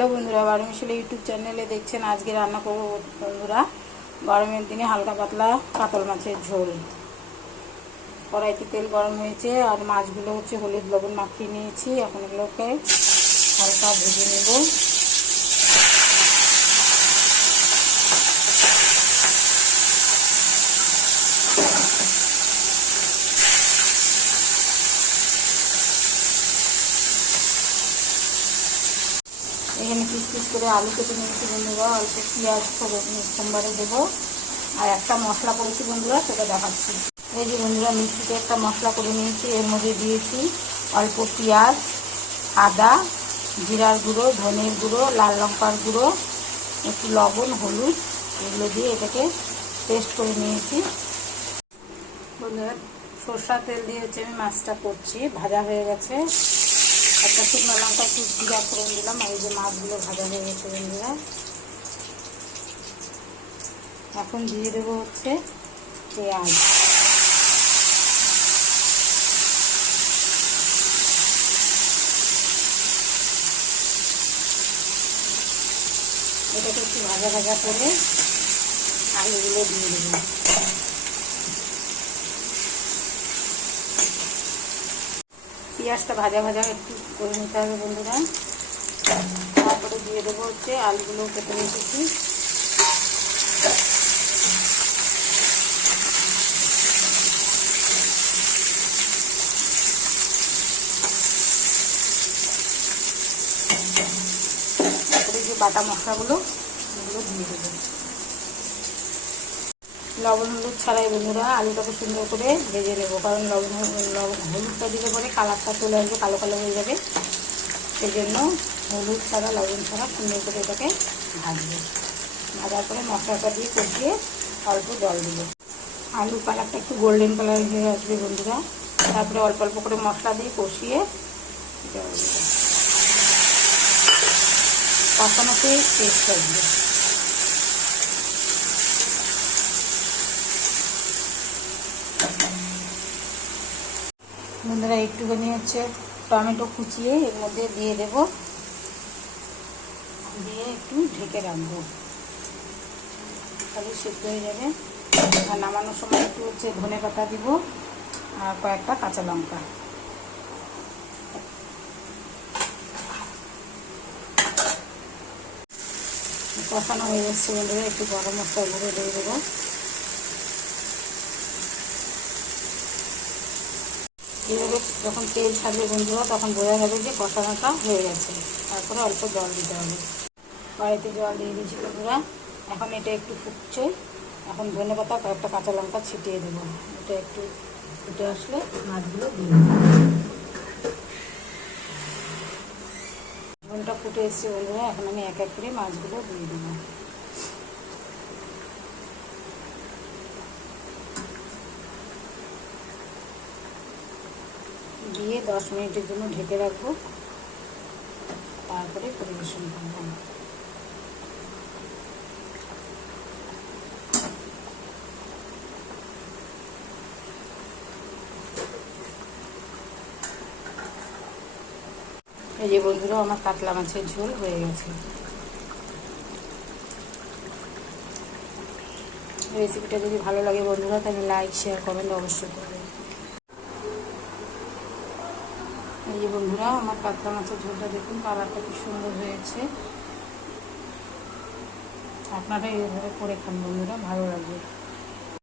Hello বন্ধুরা, বারো মিশালি ইউটিউব চ্যানেলে দেখছেন। আজকে রান্না করবো বন্ধুরা গরমের দিনে হালকা পাতলা কাতল মাছের ঝোল। কড়াইতে তেল গরম হয়েছে আর মাছগুলো হচ্ছে হলুদ লবণ মাখিয়ে নিয়েছি। এখন এগুলোকে হালকা ভেজে নেব। এখানে পিস পিস করে আলু কেটে নিয়েছি বন্ধুরা। অল্প পেঁয়াজ সোমবারে দেবো। আর একটা মশলা করেছি বন্ধুরা, সেটা দেখাচ্ছি। এই যে বন্ধুরা, মিক্সিতে একটা মশলা করে নিয়েছি। এর মধ্যে দিয়েছি অল্প পেঁয়াজ, আদা, জিরার গুঁড়ো, ধনের গুঁড়ো, লাল লঙ্কার গুঁড়ো, একটু লবণ, হলুদ, এগুলো দিয়ে এটাকে পেস্ট করে নিয়েছি বন্ধুরা। সরষের তেল দিয়ে হচ্ছে আমি মাছটা করছি। ভাজা হয়ে গেছে। একটা শুকনো লঙ্কা একটু জিরা ফোড়ন দিলাম। আর এই যে মাছগুলো ভাজা হয়ে গেছে বন্ধুরা। এখন দিয়ে দেবো হচ্ছে পেঁয়াজ। এটাকে একটু ভাজা ভাজা করে আলুগুলো দিয়ে দেবো। পেঁয়াজটা ভাজা ভাজা একটু করে নিতে হবে বন্ধুরা। তারপরে দিয়ে দেবো হচ্ছে আলুগুলো কেটে রেখেছি। তারপরে যে বাটা মশলাগুলো এগুলো দিয়ে দেবো। লবণ হলুদ ছাড়াই বন্ধুরা আলুটাকে সুন্দর করে ভেজে নেবো। কারণ হলুদটা দিলে পরে কালারটা চলে আসবে, কালো কালো হয়ে যাবে। সেই জন্য হলুদ ছাড়া লবণ ছাড়া সুন্দর করে এটাকে ভাজবো। ভাজার পরে মশলাটা দিয়ে কষিয়ে অল্প জল দেবো। আলুর কালারটা একটু গোল্ডেন কালার হয়ে আসবে বন্ধুরা। তারপরে অল্প অল্প করে মশলা দিয়ে কষিয়ে জল দেবো। কষানোতেই টেস্ট আসবে। বন্ধুরা একটুখানি হচ্ছে টমেটো কুচিয়ে এর মধ্যে দিয়ে দেব। দিয়ে একটু ঢেকে রাখবো, তাহলে সিদ্ধ হয়ে যাবে। আর নামানোর সময় একটু হচ্ছে ধনে পাতা দিব আর কয়েকটা কাঁচা লঙ্কা। কষানো হয়ে যাচ্ছে বন্ধুরা। একটু গরম মশলা গুঁড়ো দিয়ে দেবো। এইভাবে যখন তেল ছাড়বে বন্ধুরা তখন বোঝা যাবে যে কষানোটা হয়ে গেছে। তারপরে অল্প জল দিতে হবে। কড়াইতে জল দিয়ে দিয়েছি বন্ধুরা। এখন এটা একটু ফুটছে। এখন ধনে পাতা কয়েকটা কাঁচা লঙ্কা ছিটিয়ে দেবো। এটা একটু ফুটে আসলে মাছগুলো দিয়ে দেবো। ঝোলটা ফুটে এসছে বন্ধুরা। এখন আমি এক এক করে মাছগুলো দিয়ে দেবো। দিয়ে 10 মিনিটের জন্য ঢেকে রাখবো। তারপরে পরিবেশন করবো। এই যে বন্ধুরা, আমার কাতলা মাছের ঝোল হয়ে গেছে। রেসিপিটা যদি ভালো লাগে বন্ধুরা তাহলে লাইক শেয়ার কমেন্ট অবশ্যই করবেন। এই যে বন্ধুরা, আমার কাতলা মাছের ঝোলটা দেখুন, কালারটা কি সুন্দর হয়েছে। আপনারা এইভাবে করে খান বন্ধুরা, ভালো লাগবে।